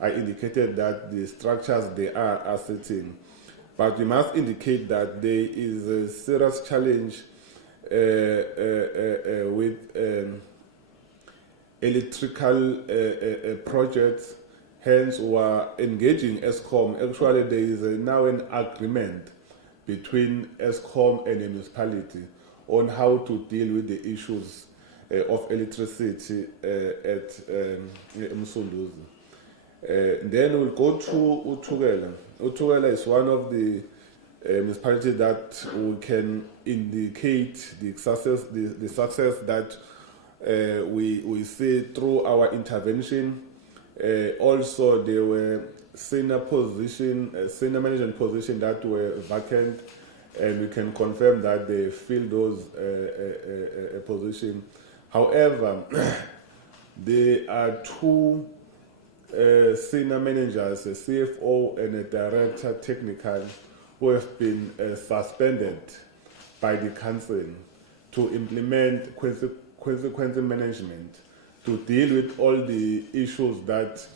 I indicated that the structures they are sitting. But we must indicate that there is a serious challenge with electrical projects. Hence, we are engaging ESCOM. Actually, there is now an agreement between ESCOM and the municipality on how to deal with the issues of electricity at Msunduzi. Then we'll go to Uthukela. Uthukela is one of the municipalities that we can indicate the success that we see through our intervention. Also, there were senior management positions that were vacant, and we can confirm that they filled those positions. However, there are two senior managers, a CFO and a director technical, who have been suspended by the council to implement consequence management to deal with all the issues that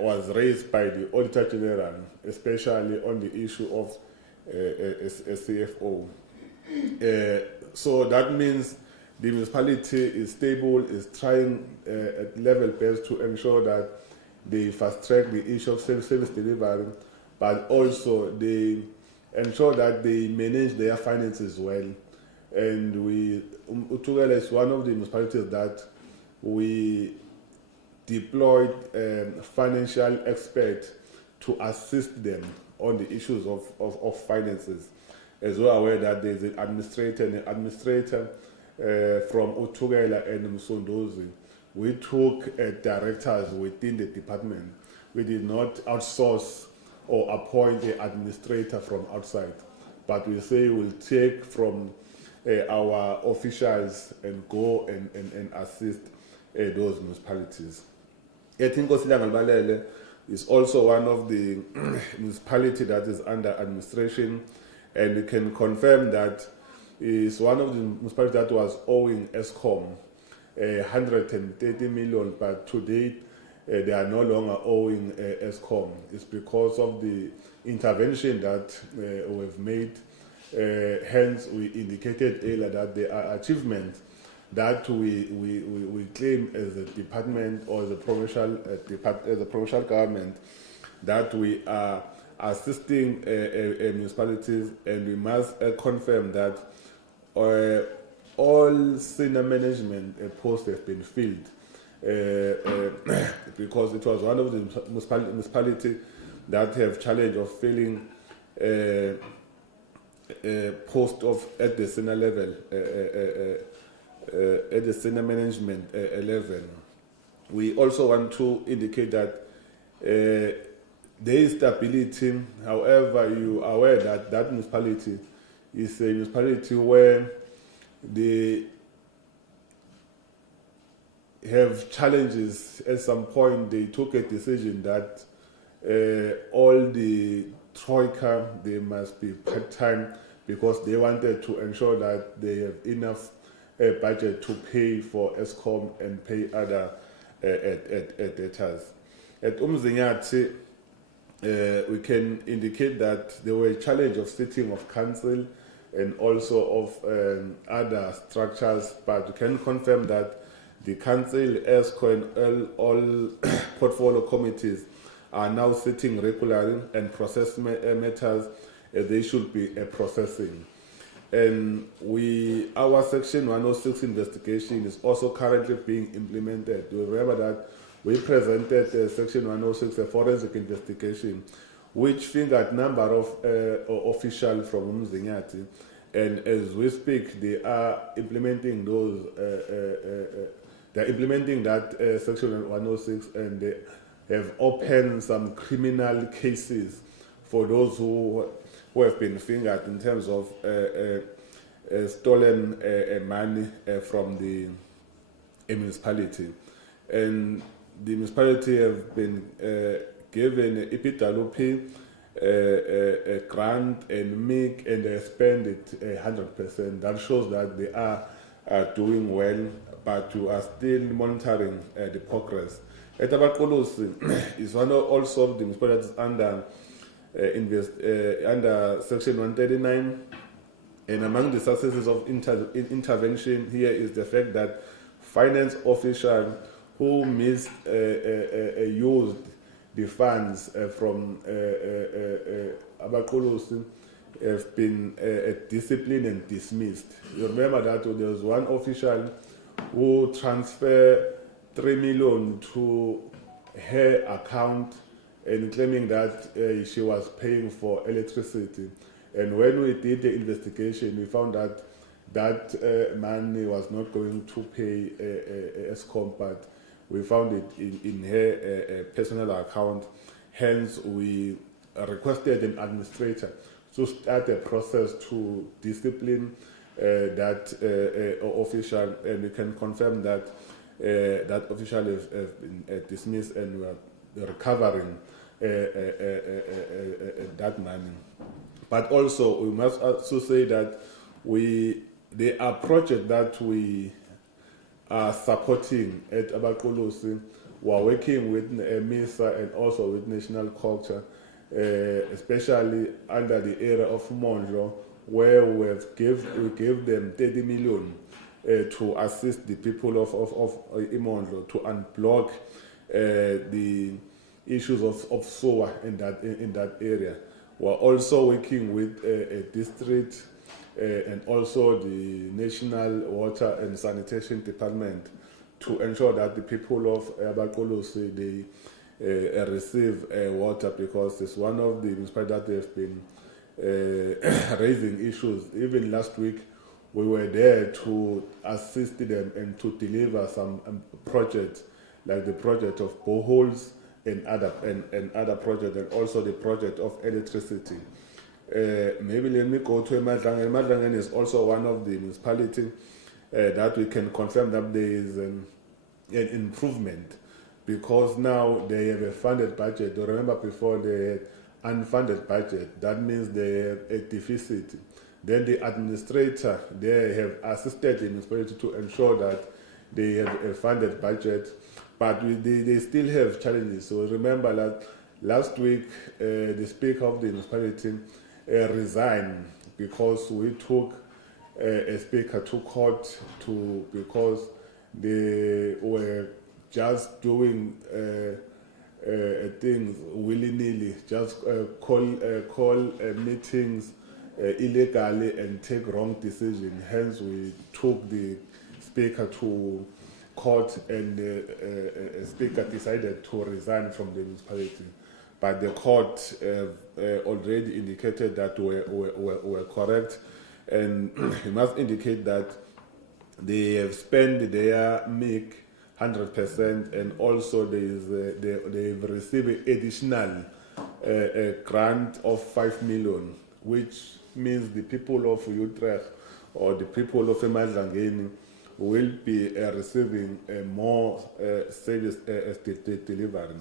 was raised by the Auditor General, especially on the issue of a CFO. So that means the municipality is stable, is trying at level best to ensure that they fast track the issue of service delivery, but also they ensure that they manage their finances well. And Uthukela is one of the municipalities that we deployed financial experts to assist them on the issues of finances. As we are aware that there is an administrator from Uthukela and Msunduzi. We took directors within the department. We did not outsource or appoint an administrator from outside, but we say we'll take from our officials and go and assist those municipalities. I think Osilangalbalele is also one of the municipalities that is under administration, and we can confirm that is one of the municipalities that was owing ESCOM 130 million, but to date they are no longer owing ESCOM. It's because of the intervention that we've made. Hence, we indicated earlier that there are achievements that we claim as a department or as a provincial government, that we are assisting municipalities, and we must confirm that all senior management posts have been filled because it was one of the municipalities that have challenge of filling post at the senior level, at the senior management level. We also want to indicate that there is stability. However, you are aware that that municipality is a municipality where they have challenges. At some point, they took a decision that all the troika, they must be part-time, because they wanted to ensure that they have enough budget to pay for ESCOM and pay other debtors. At Umzinyathi, we can indicate that there were a challenge of sitting of council and also of other structures, but we can confirm that the council, ESCO, and all portfolio committees are now sitting regularly and process matters as they should be processing. And our Section 106 investigation is also currently being implemented. You remember that we presented Section 106, a forensic investigation, which fingered number of officials from Umzinyathi, and as we speak, they are implementing those. They are implementing that Section 106, and they have opened some criminal cases for those who have been fingered in terms of stolen money from the municipality. And the municipality have been given a EPWP, a grant and MEC, and they spend it 100%. That shows that they are doing well, but we are still monitoring the progress. Etabakolosi is one of also of the municipalities under under Section 139. And among the successes of intervention here is the fact that finance officials who used the funds from Abakolosi have been disciplined and dismissed. You remember that there was one official who transferred 3 million to her account and claiming that she was paying for electricity. And when we did the investigation, we found that money was not going to pay ESCOM, but we found it in her personal account. Hence, we requested an administrator to start a process to discipline that official, and we can confirm that that official has been dismissed, and we are recovering that money. But also, we must also say that there are projects that we are supporting at Abakolosi. We are working with MISA and also with National Cogta, especially under the area of Mondlo, where we gave them 30 million to assist the people of Imondlo to unblock the issues of sewer in that area. We're also working with a district and also the National Water and Sanitation Department to ensure that the people of Abakolosi they receive water, because it's one of the municipalities that have been raising issues. Even last week, we were there to assist them and to deliver some projects, like the project of boreholes and other projects, and also the project of electricity. Maybe let me go to Emadlangen. Emadlangen is also one of the municipalities that we can confirm that there is an improvement, because now they have a funded budget. Do you remember before they had unfunded budget? That means they have a deficit. Then the administrator, they have assisted the municipality to ensure that they have a funded budget, but they still have challenges. So remember that last week the speaker of the municipality resigned because we took a speaker to court because they were just doing things willy-nilly, just call meetings illegally and take wrong decisions. Hence, we took the speaker to court, and the speaker decided to resign from the municipality. But the court already indicated that we're correct, and we must indicate that they have spent their MEC 100%, and also they've received additional grant of 5 million, which means the people of Utrecht or the people of Emadlangeni will be receiving more service delivery.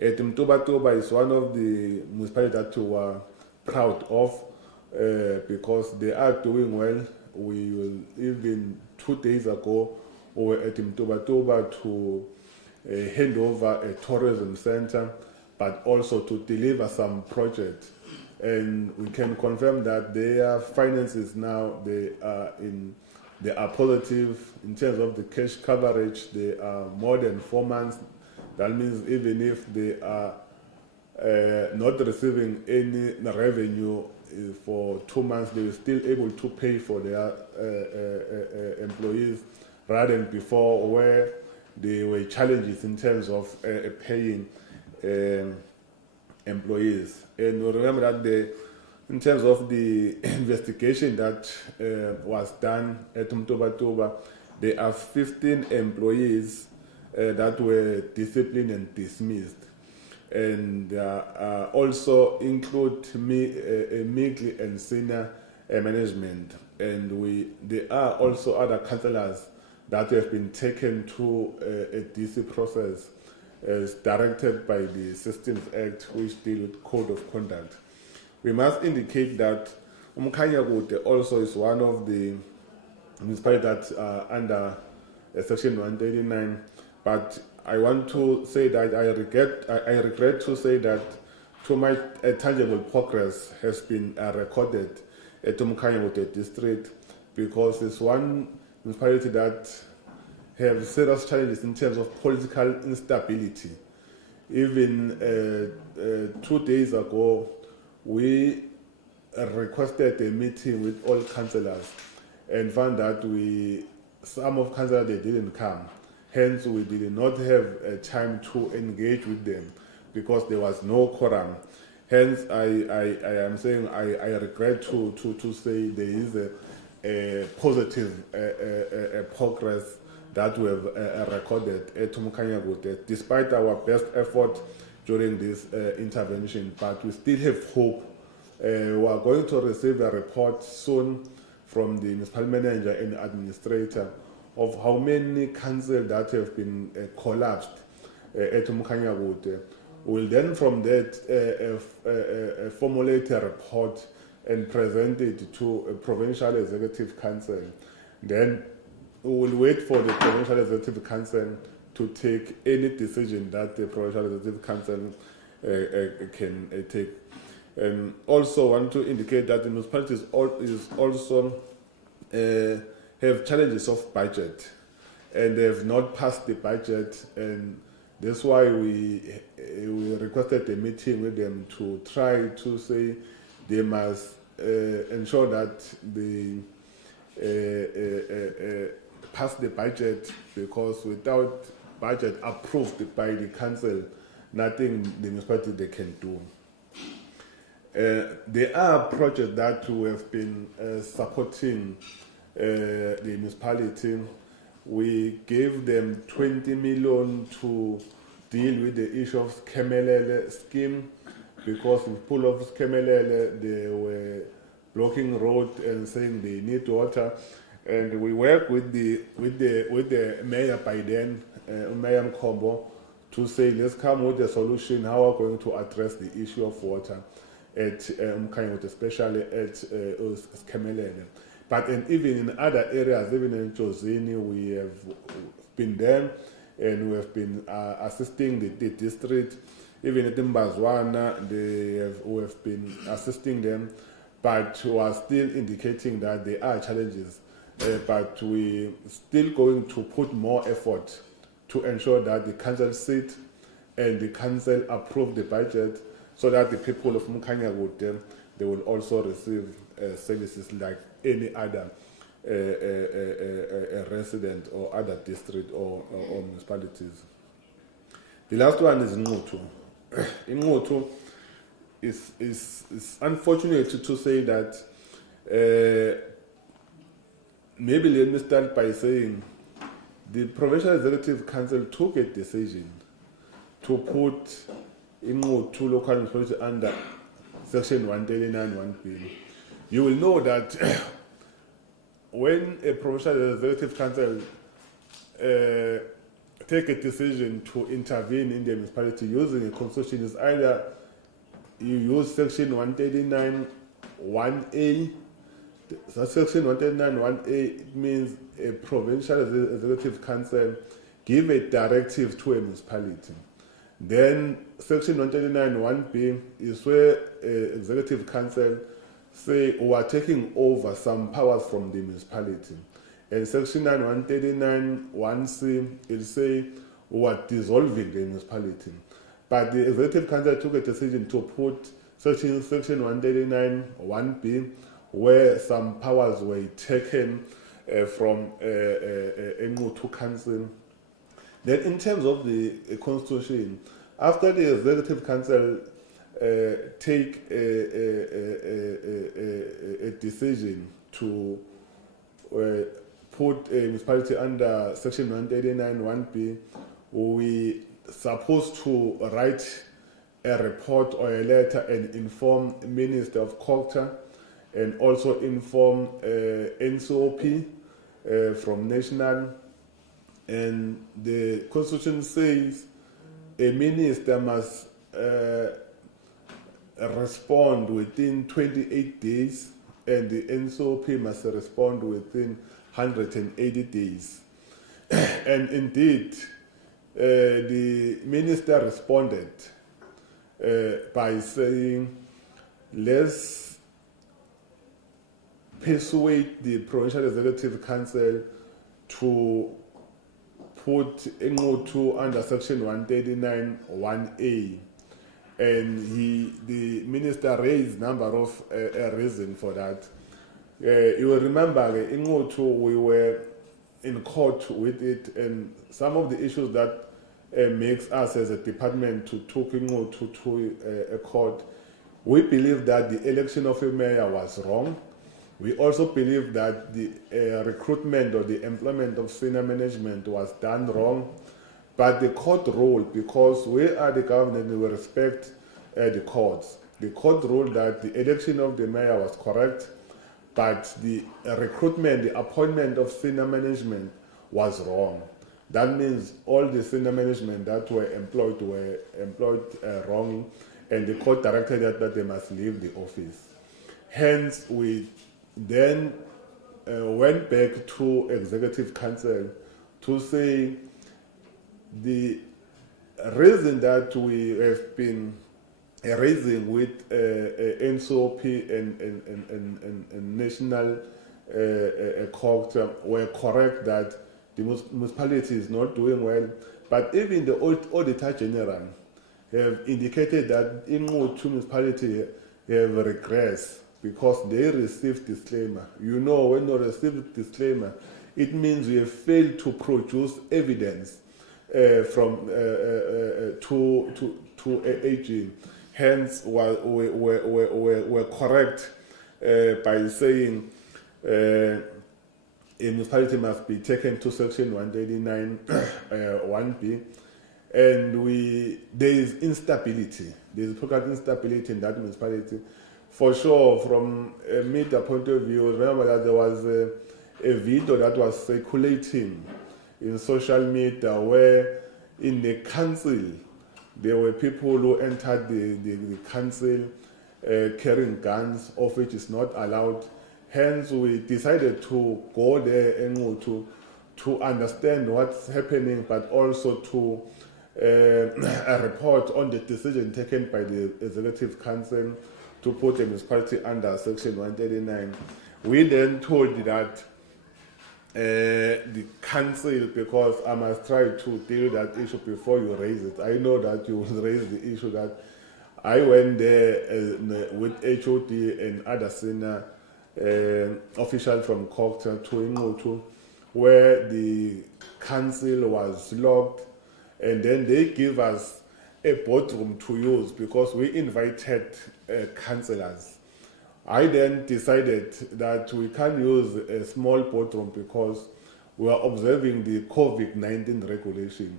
Mtubatuba is one of the municipalities that we are proud of because they are doing well. We will, even 2 days ago, we were at Mtubatuba to hand over a tourism center, but also to deliver some projects. And we can confirm that their finances now, they are positive in terms of the cash coverage. They are more than 4 months. That means even if they are not receiving any revenue for 2 months, they are still able to pay for their employees, rather than before where there were challenges in terms of paying employees. And remember that in terms of the investigation that was done at Mtubatuba, there are 15 employees that were disciplined and dismissed, and also include middle and senior management. And there are also other councillors that have been taken to a DC process as directed by the Systems Act, which deal with Code of Conduct. We must indicate that Umkhanyakude also is one of the municipalities that are under Section 139, but I want to say that I regret to say that too much tangible progress has been recorded at Umkhanyawote district, because it's one municipality that have serious challenges in terms of political instability. Even 2 days ago, we requested a meeting with all councillors and found that some of councillors, they didn't come. Hence, we did not have time to engage with them because there was no quorum. Hence, I am saying I regret to say there is a positive progress that we have recorded at Umkhanyawote, despite our best effort during this intervention. But we still have hope. We are going to receive a report soon from the municipal manager and administrator of how many councils that have been collapsed at Umkhanyawote. We'll then from that formulate a report and present it to a provincial executive council. Then we will wait for the provincial executive council to take any decision that the provincial executive council can take. And also want to indicate that the municipalities is also have challenges of budget, and they have not passed the budget, and that's why we requested a meeting with them to try to say they must ensure that they pass the budget, because without budget approved by the council, nothing the municipality they can do. There are projects that we have been supporting the municipality. We gave them 20 million to deal with the issue of Skemelele scheme, because in pool of Skemelele they were blocking road and saying they need water, and we work with the mayor by then, Mayor Mkombo, to say let's come with a solution how we're going to address the issue of water at Umkhanyawote, especially at Skemelele. But even in other areas, even in Jozini, we have been there and we have been assisting the district. Even at Mbazwana, we have been assisting them, but we are still indicating that there are challenges. But we still going to put more effort to ensure that the council sit and the council approve the budget, so that the people of Umkhanyawote, they will also receive services like any other resident or other district or municipalities. The last one is Ngutu. In Ngutu, it's unfortunate to say that maybe let me start by saying the Provincial Executive Council took a decision to put Ngutu local municipality under Section 139(1)B. You will know that when a Provincial Executive Council take a decision to intervene in the municipality using a constitution, is either you use Section 139(1)A. So Section 139(1)A means a Provincial Executive Council give a directive to a municipality. Then Section 139(1)B is where Executive Council say we are taking over some powers from the municipality. And Section 139(1)C it say we are dissolving the municipality. But the Executive Council took a decision to put Section 139(1)B, where some powers were taken from Ngutu Council. Then in terms of the constitution, after the Executive Council take a decision to put a municipality under Section 139(1)B, we supposed to write a report or a letter and inform the Minister of Cogta, and also inform NCOP from National. And the Constitution says a minister must respond within 28 days, and the NCOP must respond within 180 days. And indeed, the minister responded by saying, let's persuade the Provincial Executive Council to put Ingotu under Section 139 1A. And the minister raised a number of reasons for that. You will remember in Ingotu we were in court with it, and some of the issues that makes us as a department to take Ingotu to a court. We believe that the election of a mayor was wrong. We also believe that the recruitment or the employment of senior management was done wrong. But the court ruled, because we are the government and we respect the courts, the court ruled that the election of the mayor was correct, but the recruitment, the appointment of senior management was wrong. That means all the senior management that were employed wrong, and the court directed that they must leave the office. Hence, we then went back to Executive Council to say the reason that we have been raising with NCOP and National Cogta were correct, that the municipality is not doing well. But even the Auditor General have indicated that in two municipalities have regressed because they received disclaimer. You know, when you receive disclaimer, it means you have failed to produce evidence to AG. Hence, we're correct by saying a municipality must be taken to Section 139 1B, and there is instability. There is political instability in that municipality. For sure, from a media point of view, remember that there was a video that was circulating in social media where in the council there were people who entered the council carrying guns, of which is not allowed. Hence, we decided to go there and to understand what's happening, but also to report on the decision taken by the Executive Council to put the municipality under Section 139. We then told that the council, because I must try to deal with that issue before you raise it. I know that you will raise the issue that I went there with HOD and other senior officials from Cogta to Ingotu, where the council was locked, and then they give us a boardroom to use because we invited councillors. I then decided that we can't use a small boardroom because we are observing the COVID-19 regulation.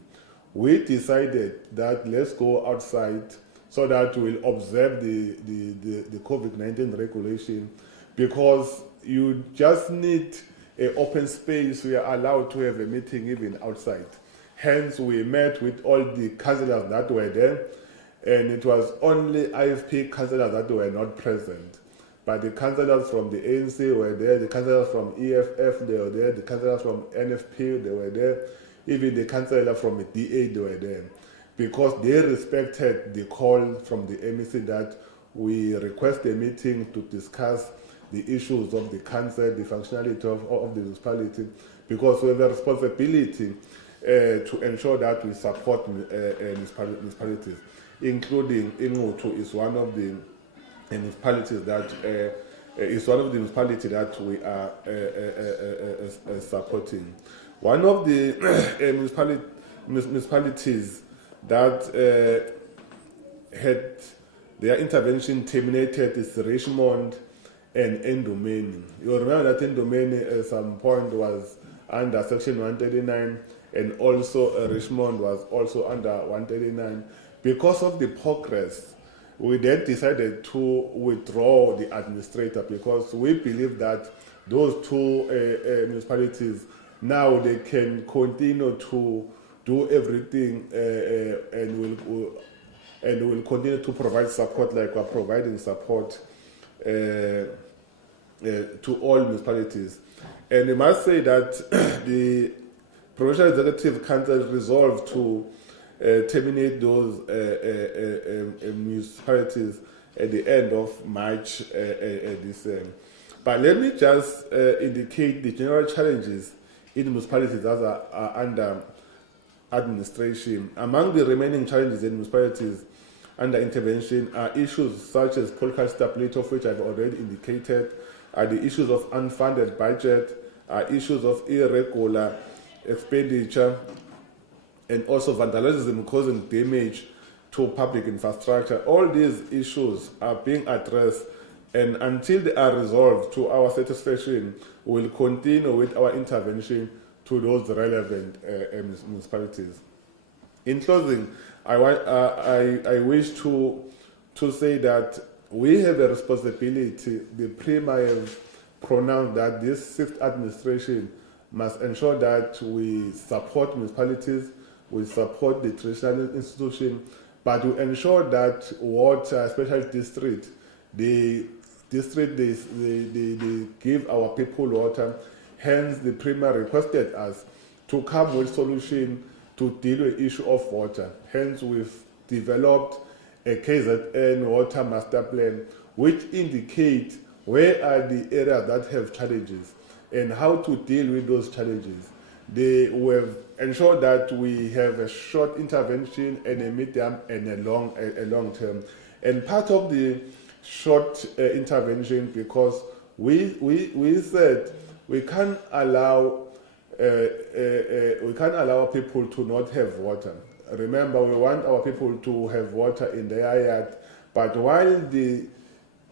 We decided that let's go outside so that we'll observe the COVID-19 regulation, because you just need an open space. We are allowed to have a meeting even outside. Hence, we met with all the councillors that were there, and it was only IFP councillors that were not present. But the councillors from the ANC were there, the councillors from EFF, they were there, the councillors from NFP, they were there, even the councillor from the DA, they were there. Because they respected the call from the MEC that we request a meeting to discuss the issues of the council, the functionality of the municipality, because we have a responsibility to ensure that we support municipalities, including Ingotu is one of the municipalities that we are supporting. One of the municipalities that had their intervention terminated is Richmond and Ndomeni. You remember that Ndomeni at some point was under Section 139, and also Richmond was also under 139. Because of the progress, we then decided to withdraw the administrator, because we believe that those two municipalities, now they can continue to do everything and will continue to provide support like we're providing support to all municipalities. And I must say that Provincial Executive Council resolved to terminate those municipalities at the end of March this year. But let me just indicate the general challenges in municipalities that are under administration. Among the remaining challenges in municipalities under intervention are issues such as political stability, of which I've already indicated, are the issues of unfunded budget, are issues of irregular expenditure, and also vandalism causing damage to public infrastructure. All these issues are being addressed, and until they are resolved to our satisfaction, we will continue with our intervention to those relevant municipalities. In closing, I wish to say that we have a responsibility. The Premier have pronounced that this sixth administration must ensure that we support municipalities, we support the traditional institution, but we ensure that water, especially district, they give our people water. Hence, the Premier requested us to come with solution to deal with the issue of water. Hence, we've developed a KZN water master plan, which indicates where are the areas that have challenges and how to deal with those challenges. They will ensure that we have a short intervention and a medium and a long term. And part of the short intervention, because we said we can't allow people to not have water. Remember, we want our people to have water in their yard, but while the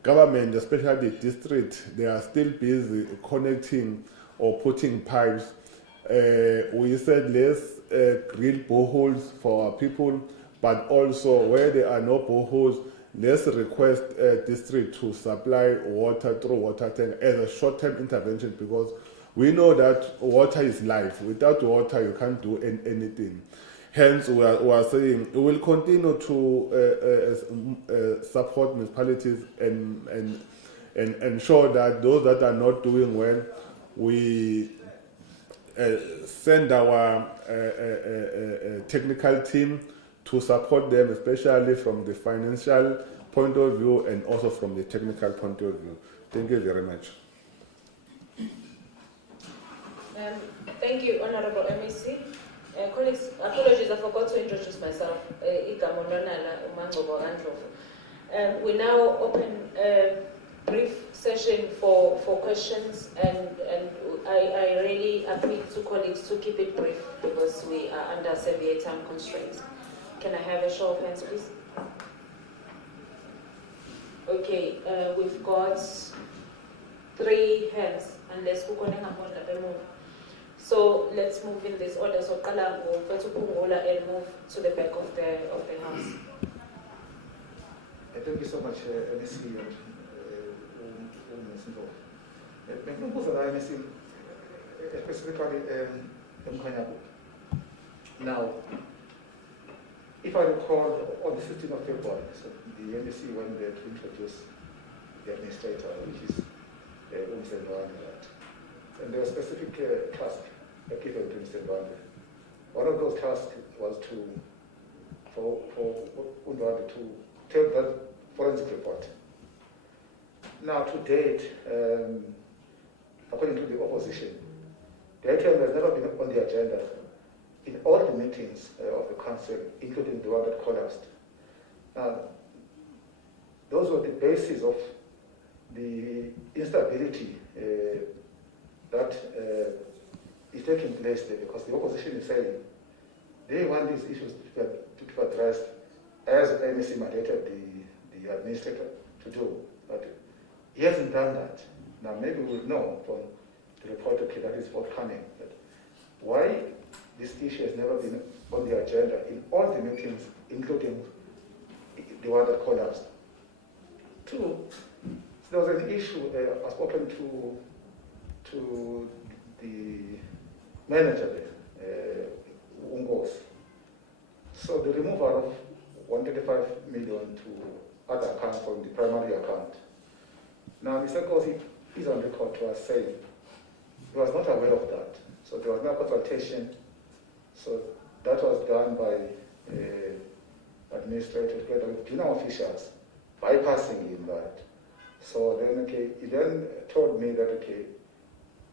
government, especially the district, they are still busy connecting or putting pipes. We said let's drill boreholes for our people, but also where there are no boreholes, let's request district to supply water through water tank as a short-term intervention, because we know that water is life. Without water, you can't do anything. Hence, we are saying we will continue to support municipalities and ensure that those that are not doing well, we send our technical team to support them, especially from the financial point of view and also from the technical point of view. Thank you very much. Thank you, Honorable MEC. Colleagues, apologies, I forgot to introduce myself. We now open a brief session for questions, and I really appeal to colleagues to keep it brief because we are under severe time constraints. Can I have a show of hands, please? Okay, we've got 3 hands, unless we're going to move. So let's move in this order. So Kala will and move to the back of the house. Thank you so much, MEC and specifically now, if I recall, on the 15th of February, so the MEC went there to introduce the administrator, which is Mr. Ndwandwe. And there was a specific task given to Mr. Ndwandwe. One of those tasks was for Ndwandwe to take that forensic report. Now, to date, according to the opposition, the item has never been on the agenda in all the meetings of the council, including the one that collapsed. Now, those were the basis of the instability that is taking place there, because the opposition is saying they want these issues to be addressed as MEC mandated the administrator to do, but he hasn't done that. Now maybe we'll know from the report that is forthcoming that why this issue has never been on the agenda in all the meetings, including the one that collapsed. 2, there was an issue I spoken to the manager there, Ungos. So the removal of 135 million to other accounts from the primary account. Now, Mr. Kosi is on record to us saying he was not aware of that. So there was no consultation So that was done by administrator together with junior officials, bypassing him that. So then, okay, he then told me that, okay,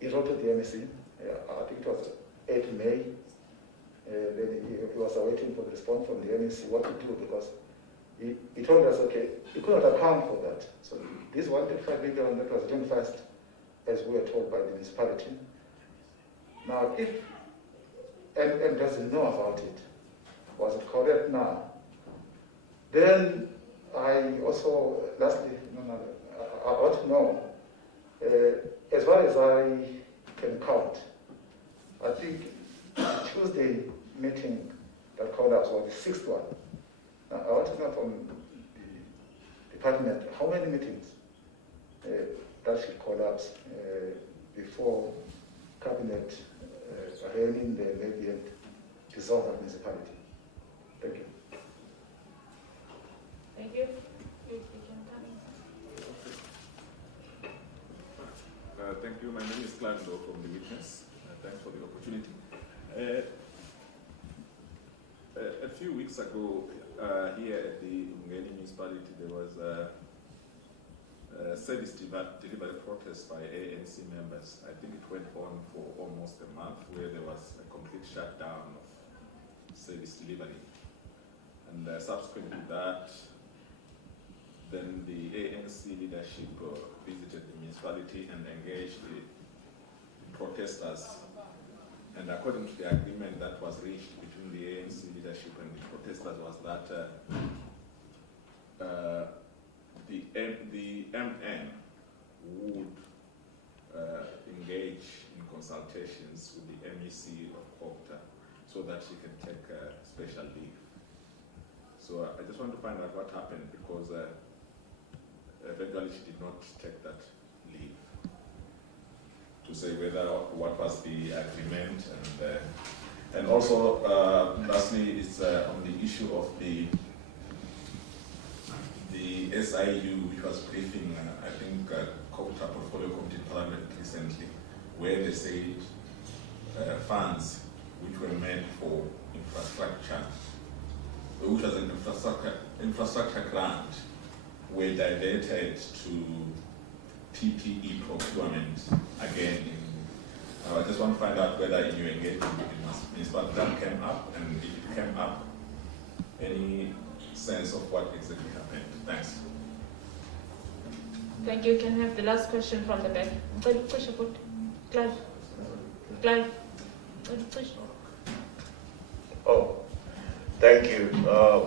he wrote to the MEC, I think it was 8 May, then he was awaiting for the response from the MEC what to do, because he told us, okay, he could not account for that. So this 1.5 million that was reinforced, as we were told by the municipality. Now, if, and doesn't know about it, was it correct now? Then I also, lastly, I want to know, as far as I can count, I think the Tuesday meeting that called us was the 6th one. Now, I want to know from the department how many meetings that should collapse before cabinet arraigning the maybe and dissolve the municipality. Thank you. Thank you. Thank you. My name is Clive Doe from The Witness. Thanks for the opportunity. A few weeks ago, here at the Umgeni municipality, there was a service delivery protest by ANC members. I think it went on for almost a month, where there was a complete shutdown of service delivery. And subsequent to that, then the ANC leadership visited the municipality and engaged the protesters. And according to the agreement that was reached between the ANC leadership and the protesters was that the MN would engage in consultations with the MEC of Cogta so that she can take special leave. So I just want to find out what happened, because eventually she did not take that leave, to say whether what was the agreement, and also lastly is on the issue of the SIU, which was briefing I think Cogta Portfolio Committee in Parliament recently, where they said funds which were meant for infrastructure, which was an infrastructure grant, were diverted to PPE procurement again. I just want to find out whether in your engagement with the municipality that came up, and if it came up, any sense of what exactly happened. Thanks. Thank you. Can we have the last question from the back? Clive. Oh, thank you.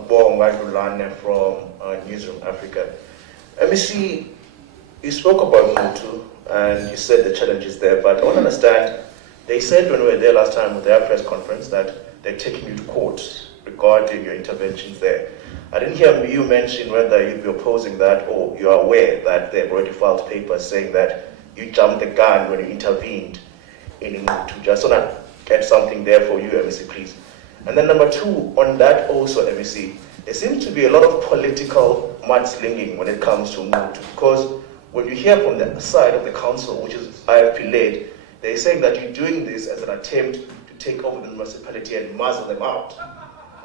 Bonga Julane from Newsroom Africa. MEC, you spoke about Mutu and you said the challenges there, but I want to understand, they said when we were there last time with their press conference that they're taking you to court regarding your interventions there. I didn't hear you mention whether you'd be opposing that, or you're aware that they've already filed papers saying that you jumped the gun when you intervened in Mutu. Just want to get something there for you, MEC, please. And then number two, on that also, MEC, there seems to be a lot of political mudslinging when it comes to Mutu, because when you hear from the side of the council, which is IFP-led, they're saying that you're doing this as an attempt to take over the municipality and muzzle them out.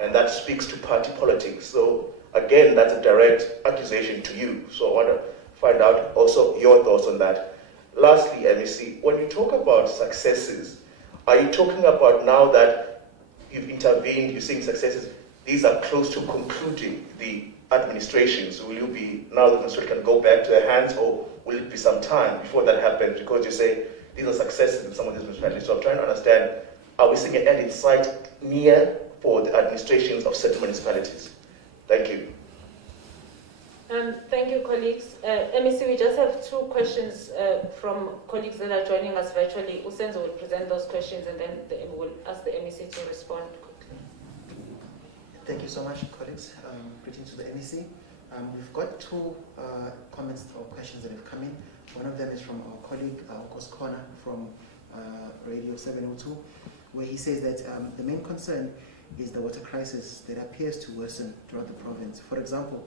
And that speaks to party politics. So again, that's a direct accusation to you. So I want to find out also your thoughts on that. Lastly, MEC, when you talk about successes, are you talking about now that you've intervened, you're seeing successes, these are close to concluding the administration? So will you be, now the administration can go back to their hands, or will it be some time before that happens? Because you say these are successes in some of these municipalities. So I'm trying to understand, are we seeing an end in sight near for the administrations of certain municipalities? Thank you. Thank you, colleagues. MEC, we just have two questions from colleagues that are joining us virtually. Usenzo will present those questions, and then we'll ask the MEC to respond quickly. Thank you so much, colleagues. Greetings to the MEC. We've got two comments or questions that have come in. One of them is from our colleague, Koskona, from Radio 702, where he says that the main concern is the water crisis that appears to worsen throughout the province. For example,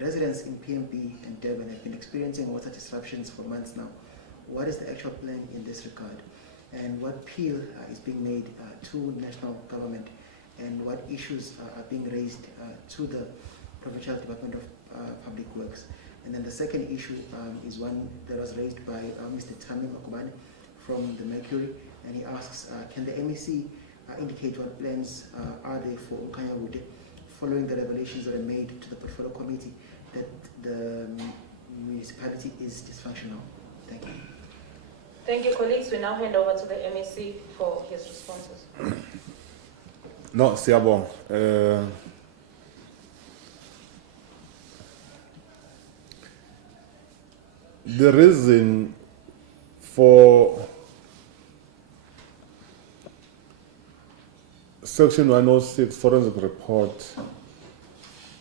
residents in PMB and Durban have been experiencing water disruptions for months now. What is the actual plan in this regard? and what appeal is being made to national government, and what issues are being raised to the Provincial Department of Public Works. And then the second issue is one that was raised by Mr. Tami Makubane from the Mercury, and he asks, can the MEC indicate what plans are there for Okanyawude following the revelations that are made to the portfolio committee that the municipality is dysfunctional? Thank you. Thank you, colleagues. We now hand over to the MEC for his responses. No, siyabonga. The reason for Section 106 forensic report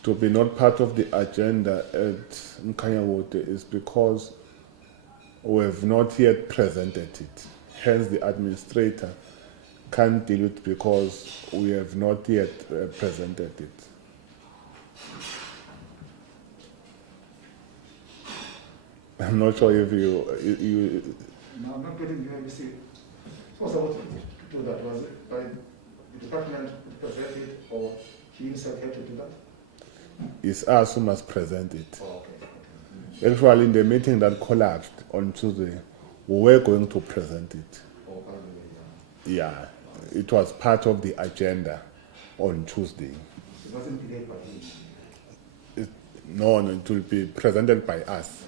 to be not part of the agenda at Mkhanyawote is because we have not yet presented it. Hence, the administrator can't deal with it because we have not yet presented it. I'm not sure if you No, I'm not getting you. You see, who was supposed to do that? Was it by the department to present it, or he himself had to do that? It's us who must present it. Oh, okay. Actually, in the meeting that collapsed on Tuesday, we were going to present it. Oh, Yeah, it was part of the agenda on Tuesday. it wasn't delayed by him. No, it will be presented by us.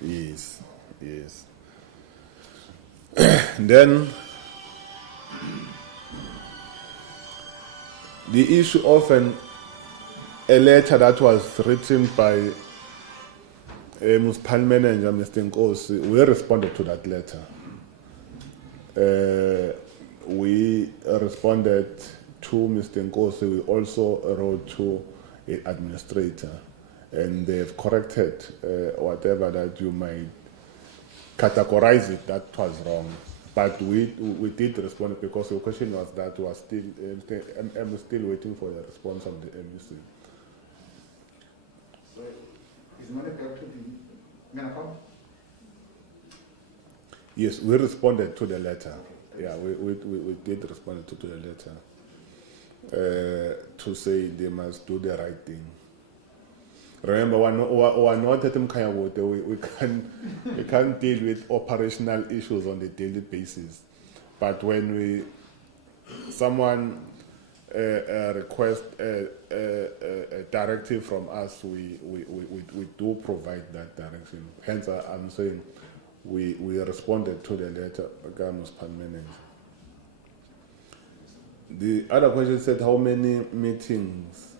Yes, yes. Then, the issue of a letter that was written by a municipal manager, Mr. Nkosi, we responded to that letter. We responded to Mr. Nkosi. We also wrote to the administrator, and they've corrected whatever that you might categorize it that was wrong. But we did respond because the question was that was still I'm still waiting for the response of the MEC. So, is money back to the main account? Yes, we responded to the letter. Yeah, we did respond to the letter to say they must do the right thing. Remember, we're not at Mkhanyawote. We can't deal with operational issues on a daily basis. But when someone requests a directive from us, we do provide that direction. Hence, I'm saying we responded to the letter by municipal manager. The other question said how many meetings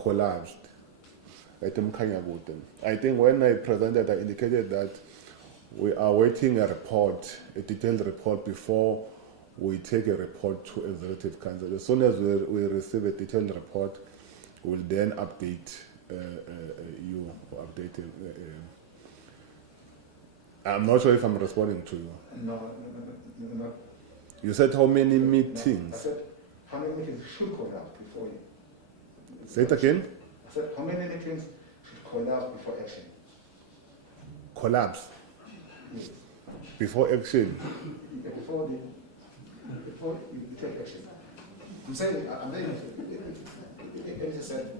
collapsed at Mkhanyawote. I think when I presented, I indicated that we are waiting a report, a detailed report, before we take a report to executive council. As soon as we receive a detailed report, we'll then update you. I'm not sure if I'm responding to you. No. You said how many No, I meetings? said, how many meetings should collapse before you? Say it again. I said, how many meetings should collapse before action? Collapse Yes. before action. Yeah, before you take action. I'm saying, he said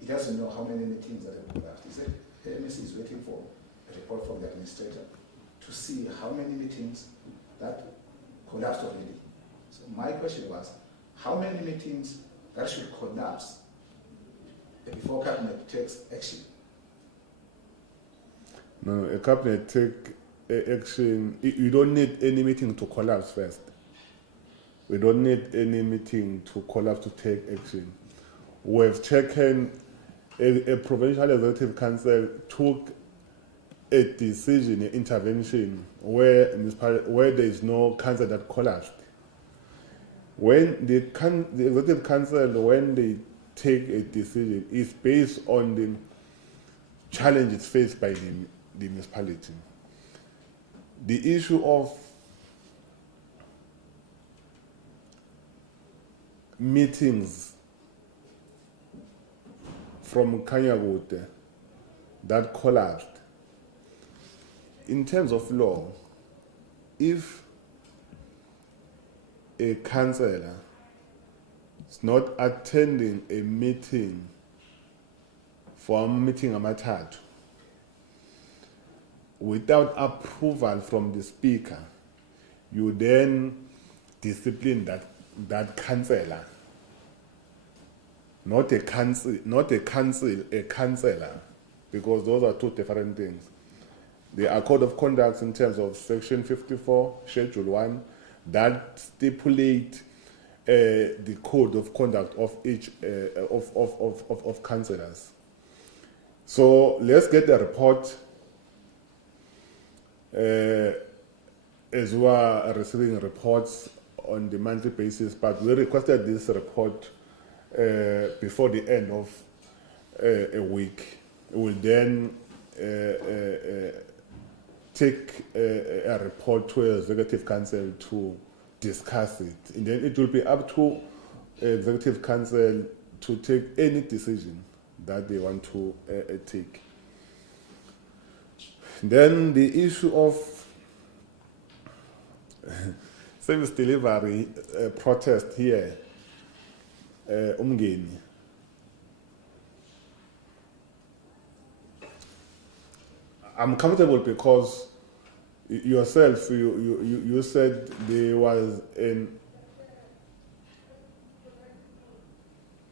he doesn't know how many meetings that have collapsed. He said the MEC is waiting for a report from the administrator to see how many meetings that collapsed already. So my question was, how many meetings that should collapse before cabinet takes action? No, a cabinet take action. You don't need any meeting to collapse first. We don't need any meeting to collapse to take action. We have taken a provincial executive council took a decision, an intervention where there is no council that collapsed. When the executive council, when they take a decision, is based on the challenges faced by the municipality. The issue of meetings from Mkhanyawote that collapsed, in terms of law, if a councillor is not attending a meeting for a meeting amathathu without approval from the speaker, you then discipline that councillor, not a councillor, because those are two different things. There are code of conducts in terms of section 54, schedule 1, that stipulate the code of conduct of each of councillors. So let's get the report. As we are receiving reports on the monthly basis, but we requested this report before the end of a week. We will then take a report to Executive Council to discuss it. And then it will be up to Executive Council to take any decision that they want to take. Then the issue of service delivery protest here, Umgeni. I'm comfortable because yourself, you said there was an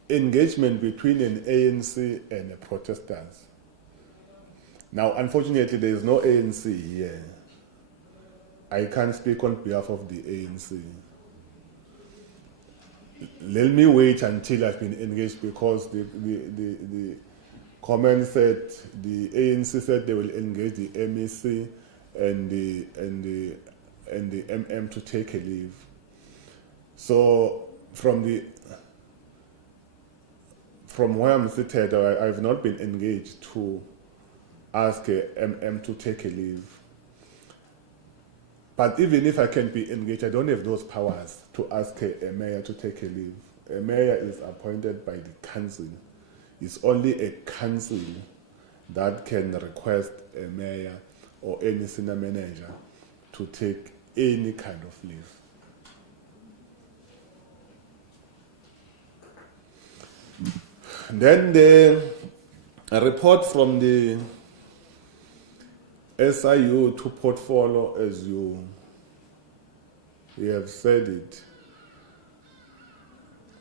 engagement between an ANC and the protesters. Now, unfortunately, there is no ANC here. I can't speak on behalf of the ANC. Let me wait until I've been engaged, because the comment said the ANC said they will engage the MEC and the MM to take a leave. So from where I'm seated, I've not been engaged to ask a MM to take a leave. But even if I can be engaged, I don't have those powers to ask a mayor to take a leave. A mayor is appointed by the council. It's only a council that can request a mayor or any senior manager to take any kind of leave. Then a report from the SIU to portfolio, as you have said it,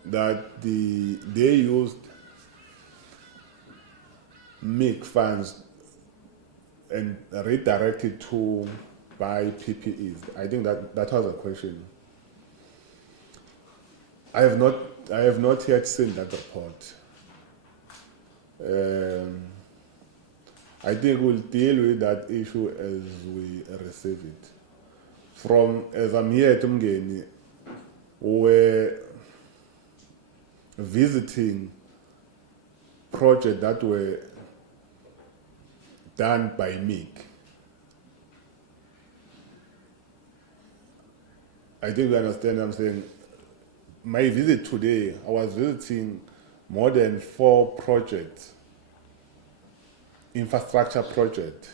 that they used MEC funds and redirected to buy PPEs. I think that was a question. I have not yet seen that report. I think we'll deal with that issue as we receive it. As I'm here at Umgeni, we're visiting projects that were done by MEC. I think you understand what I'm saying. My visit today, I was visiting more than 4 projects, infrastructure projects,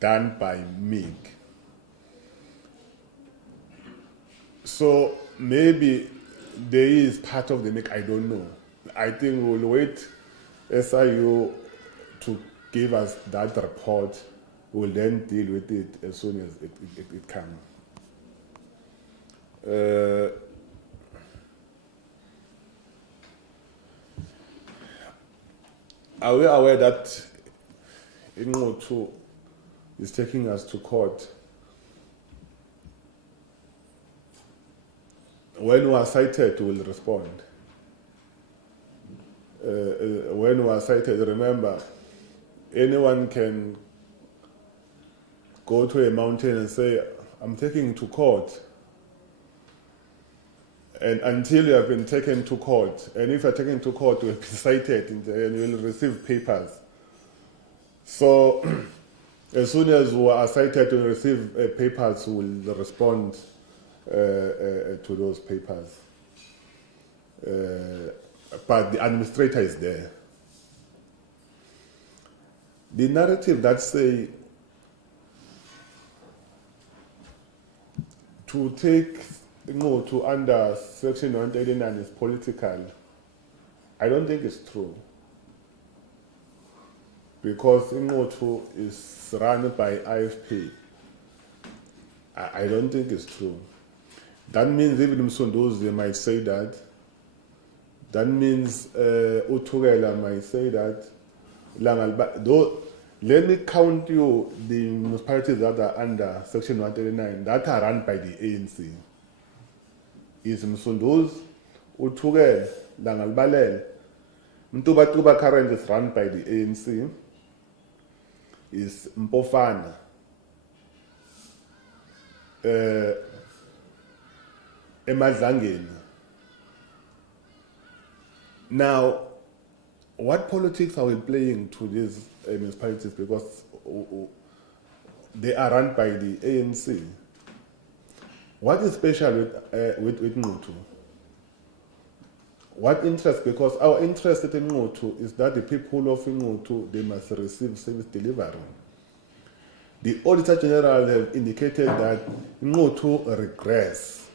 done by MEC. So maybe there is part of the MEC, I don't know. I think we'll wait SIU to give us that report. We'll then deal with it as soon as it comes. Are we aware that Ingotu is taking us to court? When we are cited, we will respond. When we are cited, remember, anyone can go to a mountain and say, I'm taking to court. And until you have been taken to court, and if you're taken to court, you will be cited and you will receive papers. So as soon as we are cited and receive papers, we will respond to those papers. But the administrator is there. The narrative that say to take to under Section 139 is political. I don't think it's true. Because Ingotu is run by IFP. I don't think it's true. That means even Msondozi they might say that. That means Utugela might say that. Let me count you the municipalities that are under Section 139 that are run by the ANC. Is Msondozi, Utugela, Langalbalele. Mtubatuba current is run by the ANC. Is Mpofana. Emadlangeni. Now, what politics are we playing to these municipalities because they are run by the ANC? What is special with Ngutu? What interest? Because our interest in Ngutu is that the people of Ngutu, they must receive service delivery. The Auditor General have indicated that Ngutu regress.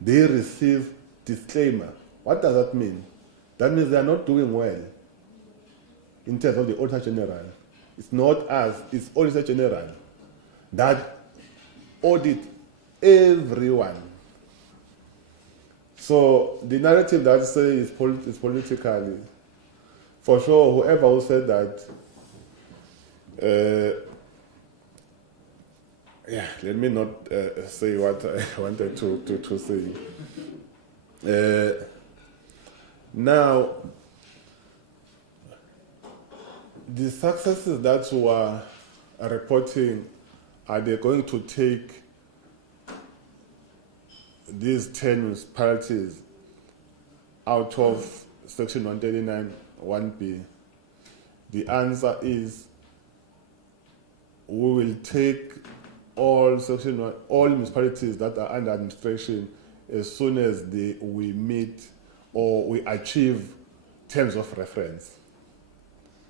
They receive disclaimer. What does that mean? That means they are not doing well in terms of the Auditor General. It's not us, it's Auditor General that audit everyone. So the narrative that says is political, for sure, whoever who said that, let me not say what I wanted to say. Now, the successes that we are reporting, are they going to take these 10 municipalities out of Section 139 1B? The answer is we will take all municipalities that are under administration as soon as we meet or we achieve terms of reference.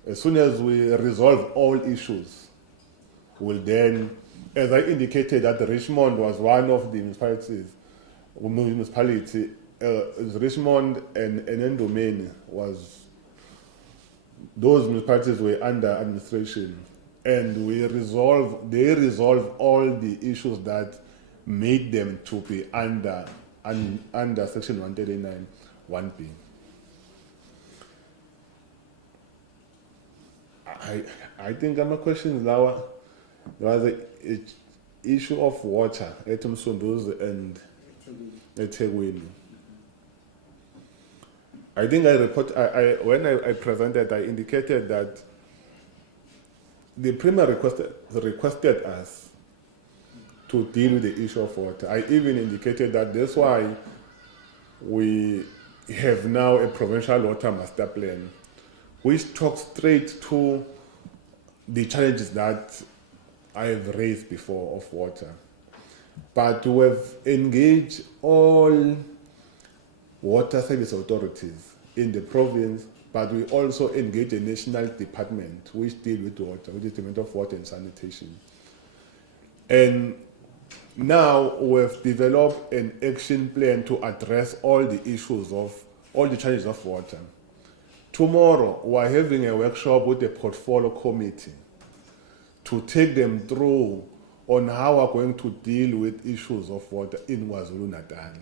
As soon as we resolve all issues, we'll then, as I indicated, that Richmond was one of the municipalities. Richmond and Ndomeni was, those municipalities were under administration, and they resolve all the issues that made them to be under Section 139 1B. I think my question now, there was an issue of water at Msondozi and Etegwini. I think when I presented, I indicated that the Premier requested us to deal with the issue of water. I even indicated that that's why we have now a provincial water master plan, which talks straight to the challenges that I have raised before of water. But we have engaged all water service authorities in the province, but we also engage a national department which deals with water, which is the Department of Water and Sanitation. And now we have developed an action plan to address all the issues of, all the challenges of water. Tomorrow, we are having a workshop with the portfolio committee to take them through on how we are going to deal with issues of water in KwaZulu-Natal.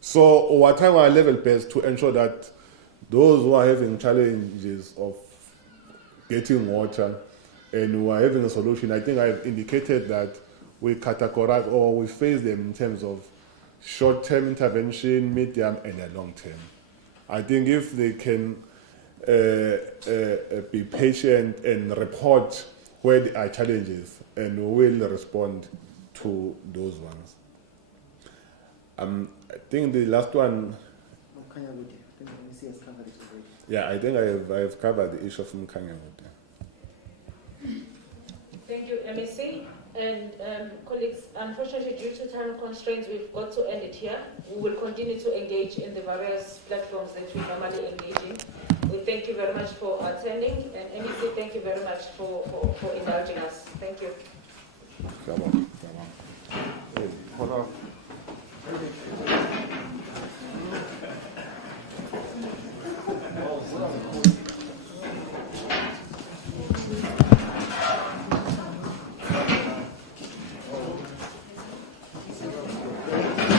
So we are trying our level best to ensure that those who are having challenges of getting water and who are having a solution, I think I have indicated that we categorize or we phase them in terms of short-term intervention, medium, and a long-term. I think if they can be patient and report where there are challenges, and we will respond to those ones. I think the last one. Yeah, I think I have covered the issue of Mkhanyabuti. Thank you, MEC. And colleagues, unfortunately, due to time constraints, we've got to end it here. We will continue to engage in the various platforms that we normally engage in. We thank you very much for attending, and MEC, thank you very much for indulging us. Thank you. Come on.